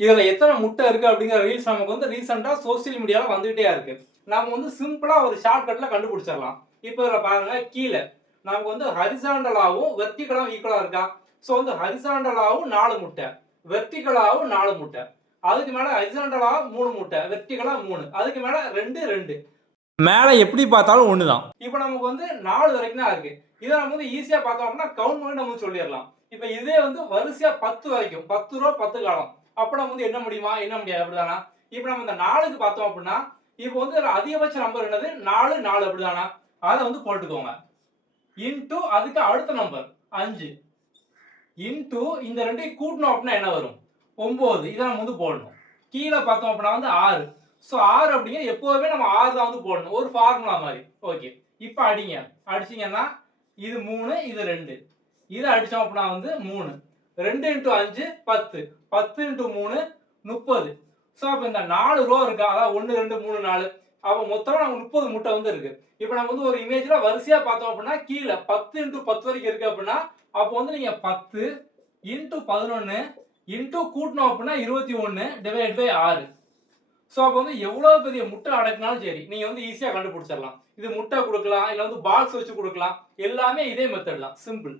இதுல எத்தனை முட்டை இருக்கு அப்படிங்கிற ரீல்ஸ் நமக்கு வந்து ரீசெண்டா சோசியல் மீடியால வந்துகிட்டே இருக்கு. நாம வந்து சிம்பிளா ஒரு ஷார்ட்கட்ல கண்டுபிடிச்சிடலாம். இப்போ இதுல பாருங்க, கீழே நமக்கு வந்து ஹரிசாண்டலாவும் வெர்டிகலாவும் ஈக்குவலா இருக்கா? சோ வந்து ஹரிசாண்டலாவும் 4 முட்டை, வெர்டிகலாவும் 4 முட்டை, அதுக்கு மேல ஹரிசாண்டலா 3 முட்டை, வெர்டிகலா 3, அதுக்கு மேல 2 2, மேல எப்படி பார்த்தாலும் ஒண்ணுதான். இப்போ நமக்கு வந்து 4 வரைக்கும் தான் இருக்கு. இதை நம்ம வந்து ஈஸியா பார்த்தோம் அப்படின்னா கவுண்ட் பண்ணி நம்ம சொல்லிடலாம். இப்போ இதே வந்து வரிசையா 10 வரைக்கும் 10 ரூபா 10 காலம் அப்ப நம்ம வந்து என்ன முடியுமா? என்ன முடியாது, அப்படிதானா? இப்போ நம்ம இந்த 4க்கு பார்த்தோம் அப்படின்னா இப்போ வந்து அதிகபட்ச நம்பர் என்னது? 4 4, அப்படிதானா? அதை வந்து போட்டுக்கோங்க. இன்டு அதுக்கு அடுத்த நம்பர் 5 இன்டு இந்த ரெண்டையும் கூட்டணும் அப்படின்னா என்ன வரும்? 9. இதை நம்ம வந்து போடணும். கீழே பார்த்தோம் அப்படின்னா வந்து 6. ஸோ 6 அப்படிங்கிறது எப்போதுமே நம்ம 6 தான் வந்து போடணும், ஒரு ஃபார்முலா மாதிரி. ஓகே, இப்போ அடிங்க. அடிச்சீங்கன்னா இது 3, இது 2, இதை அடிச்சோம் அப்படின்னா வந்து 3, 2 இன்டு 5 10, 10 இன்டு 3 30. ஸோ அப்போ இந்த 4 ரோ இருக்கா, அதாவது 1 2 3 4, அப்போ மொத்தமா நமக்கு 30 முட்டை வந்து இருக்கு. இப்போ நம்ம வந்து ஒரு இமேஜ்ல வரிசையா பார்த்தோம் அப்படின்னா கீழே 10 இன்டு 10 வரைக்கும் இருக்கு அப்படின்னா அப்போ வந்து நீங்க 10 இன்டு 11 இன்டு கூட்டணும் அப்படின்னா 21 டிவைட் பை 6. ஸோ அப்போ வந்து எவ்வளவு பெரிய முட்டை அடக்குனாலும் சரி நீங்க வந்து ஈஸியா கண்டுபிடிச்சிடலாம். இது முட்டை கொடுக்கலாம், இல்ல வந்து பாக்ஸ் வச்சு கொடுக்கலாம், எல்லாமே இதே மெத்தட் தான், சிம்பிள்.